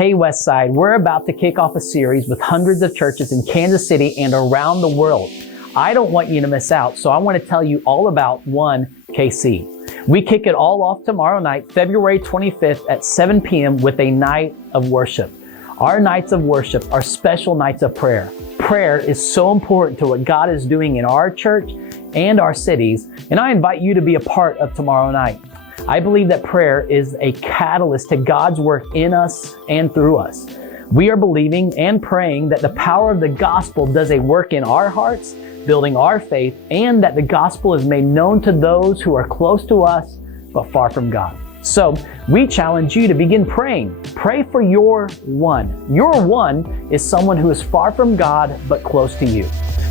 Hey Westside, we're about to kick off a series with hundreds of churches in Kansas City and around the world. I don't want you to miss out, so I want to tell you all about One KC. We kick it all off tomorrow night, February 25th at 7 p.m. with a night of worship. Our nights of worship are special nights of prayer. Prayer is so important to what God is doing in our church and our cities, and I invite you to be a part of tomorrow night. I believe that prayer is a catalyst to God's work in us and through us. We are believing and praying that the power of the gospel does a work in our hearts, building our faith, and that the gospel is made known to those who are close to us but far from God. So we challenge you to begin praying. Pray for your one. Your one is someone who is far from God but close to you.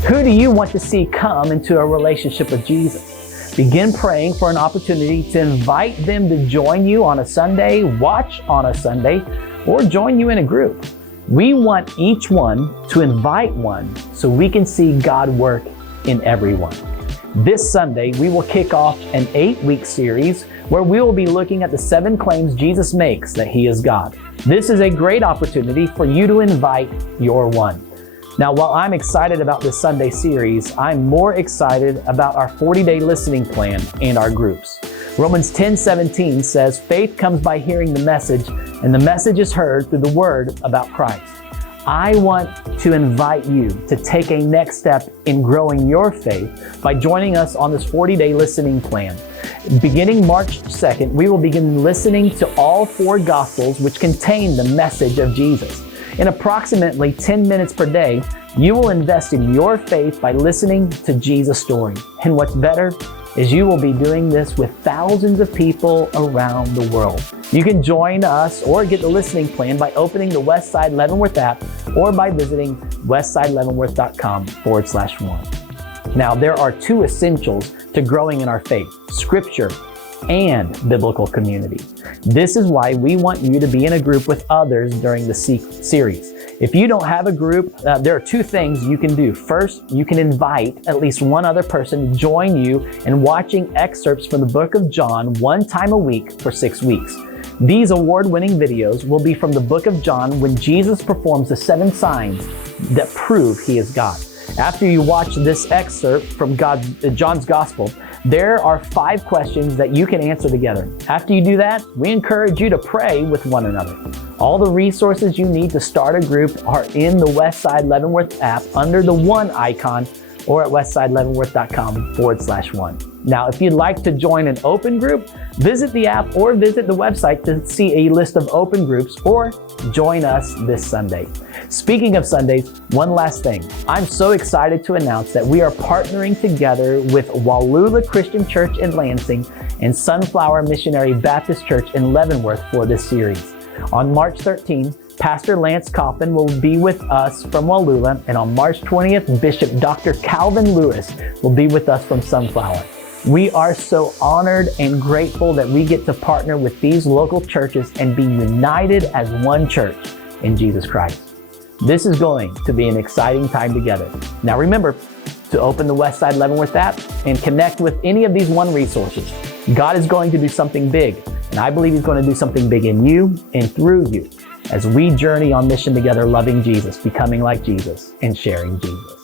Who do you want to see come into a relationship with Jesus? Begin praying for an opportunity to invite them to join you on a Sunday, watch on a Sunday, or join you in a group. We want each one to invite one so we can see God work in everyone. This Sunday, we will kick off an 8-week series where we will be looking at the 7 claims Jesus makes that He is God. This is a great opportunity for you to invite your one. Now, while I'm excited about this Sunday series, I'm more excited about our 40-day listening plan and our groups. Romans 10:17 says, faith comes by hearing the message, and the message is heard through the word about Christ. I want to invite you to take a next step in growing your faith by joining us on this 40-day listening plan. Beginning March 2nd, we will begin listening to all 4 Gospels which contain the message of Jesus. In approximately 10 minutes per day, you will invest in your faith by listening to Jesus' story. And what's better is you will be doing this with thousands of people around the world. You can join us or get the listening plan by opening the Westside Leavenworth app or by visiting westsideleavenworth.com/1. Now, there are 2 essentials to growing in our faith: Scripture and biblical community. This is why we want you to be in a group with others during the series. If you don't have a group, there are 2 things you can do. First, you can invite at least one other person to join you in watching excerpts from the book of John 1 time a week for 6 weeks. These award-winning videos will be from the book of John when Jesus performs the 7 signs that prove He is God. After you watch this excerpt from John's Gospel, there are 5 questions that you can answer together. After you do that, we encourage you to pray with one another. All the resources you need to start a group are in the Westside Leavenworth app under the one icon or at westsideleavenworth.com/1. Now, if you'd like to join an open group, visit the app or visit the website to see a list of open groups or join us this Sunday. Speaking of Sundays, one last thing. I'm so excited to announce that we are partnering together with Wallula Christian Church in Lansing and Sunflower Missionary Baptist Church in Leavenworth for this series. On March 13th, Pastor Lance Coffin will be with us from Wallula, and on March 20th, Bishop Dr. Calvin Lewis will be with us from Sunflower. We are so honored and grateful that we get to partner with these local churches and be united as one church in Jesus Christ. This is going to be an exciting time together. Now remember to open the Westside Leavenworth app and connect with any of these one resources. God is going to do something big, and I believe He's going to do something big in you and through you as we journey on mission together, loving Jesus, becoming like Jesus, and sharing Jesus.